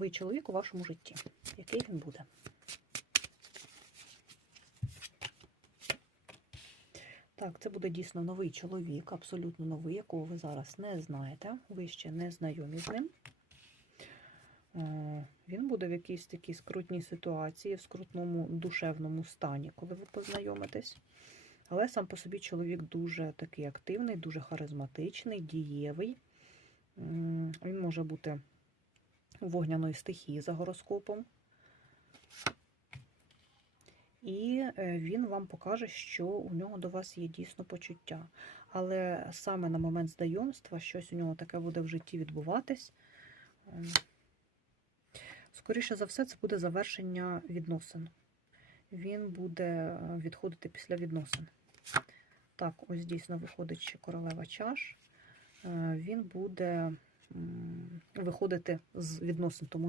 новий чоловік у вашому житті. Який він буде? Так, це буде дійсно новий чоловік, абсолютно новий, якого ви зараз не знаєте. Ви ще не знайомі з ним. Е, Він буде в якійсь такій скрутній ситуації, в скрутному душевному стані, коли ви познайомитесь. Але сам по собі чоловік дуже такий активний, дуже харизматичний, дієвий. Він може бути вогняної стихії за гороскопом. І е, він вам покаже, що у нього до вас є дійсно почуття. Але саме на момент знайомства щось у нього таке буде в житті відбуватись. Ем, Скоріше за все, це буде завершення відносин. Він буде е, відходити після відносин. Так, ось дійсно виходить ще королева чаш. Е, Він буде виходити з відносин, тому